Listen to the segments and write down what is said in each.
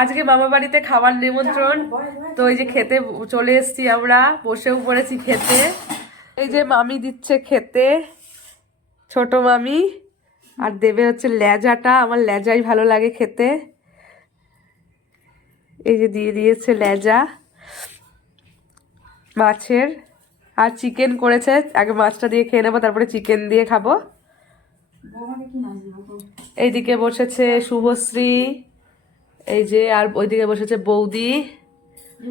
আজকে মামা বাড়িতে খাবার নিমন্ত্রণ, তো এই যে খেতে চলে এসেছি, আমরা বসেও পড়েছি খেতে। এই যে মামি দিচ্ছে খেতে, ছোট মামি, আর দেবে হচ্ছে লেজাটা, আমার লেজাই ভালো লাগে খেতে। এই যে দিয়ে দিয়েছে লেজা মাছের, আর চিকেন করেছে। আগে মাছটা দিয়ে খেয়ে নেবো, তারপরে চিকেন দিয়ে খাবো। এইদিকে বসেছে শুভশ্রী, এই যে, আর ওইদিকে বসেছে বৌদি,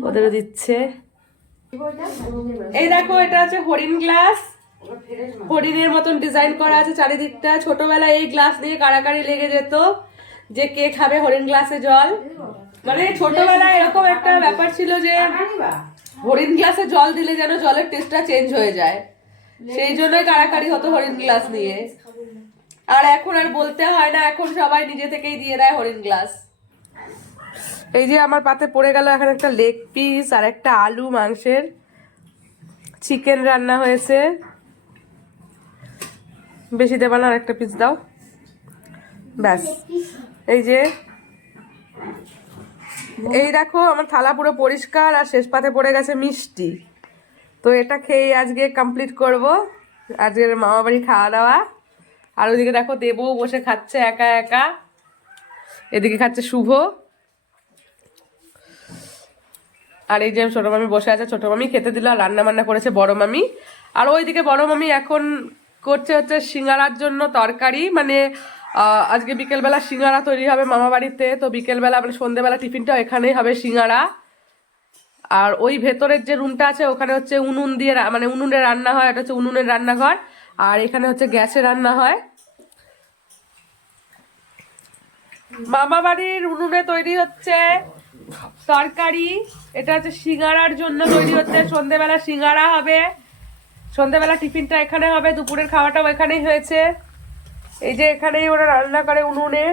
ওদেরও দিচ্ছে। এই দেখো, এটা হচ্ছে হরিণ গ্লাস, হরিণের মতন ডিজাইন করা আছে চারিদিকটা। ছোটবেলায় এই গ্লাস দিয়ে কাড়াকাড়ি লেগে যেত যে কে খাবে হরিণ গ্লাসে জল। মানে ছোটবেলায় এরকম একটা ব্যাপার ছিল যে হরিণ গ্লাসে জল দিলে যেন জলের টেস্টটা চেঞ্জ হয়ে যায়, সেই জন্যই কাড়াকাড়ি হতো হরিণ গ্লাস নিয়ে। আর এখন আর বলতে হয় না, এখন সবাই নিজে থেকেই দিয়ে দেয় হরিণ গ্লাস। এই যে আমার পাতে পড়ে গেল এখন একটা লেগ পিস আর একটা আলু মাংসের, চিকেন রান্না হয়েছে। বেশি দেবা না, আর একটা পিস দাও, ব্যাস। এই যে, এই দেখো আমার থালা পুরো পরিষ্কার, আর শেষ পাতে পড়ে গেছে মিষ্টি। তো এটা খেয়ে আজকে কমপ্লিট করব আজকের মামা বাড়ি খাওয়া দাওয়া। আর ওইদিকে দেখো দেবও বসে খাচ্ছে একা একা, এদিকে খাচ্ছে শুভ, আর এই যে ছোট মামি বসে আছে। ছোট মামি খেতে দিল, আর রান্না বান্না করেছে বড় মামি। আর ওইদিকে বড় মামি এখন করছে হচ্ছে সিঙ্গারার জন্য তরকারি, মানে আজকে বিকেলবেলা সিঙ্গারা তৈরি হবে মামা বাড়িতে। তো বিকেলবেলা মানে সন্ধ্যেবেলা টিফিনটা এখানেই হবে সিঙ্গারা। আর ওই ভেতরের যে রুমটা আছে ওখানে হচ্ছে উনুন দিয়ে, মানে উনুনে রান্না হয়, এটা হচ্ছে উনুনের রান্নাঘর। আর এখানে হচ্ছে গ্যাসে রান্না হয়। মামা বাড়ির উনুনে তৈরি হচ্ছে তরকারি, এটা হচ্ছে সিঙ্গারার জন্য তৈরি হচ্ছে। সন্ধ্যেবেলা সিঙ্গারা হবে, সন্ধ্যেবেলা টিফিনটা এখানে হবে, দুপুরের খাওয়াটাও এখানেই হয়েছে। এই যে এখানেই ওরা রান্না করে উনুনে।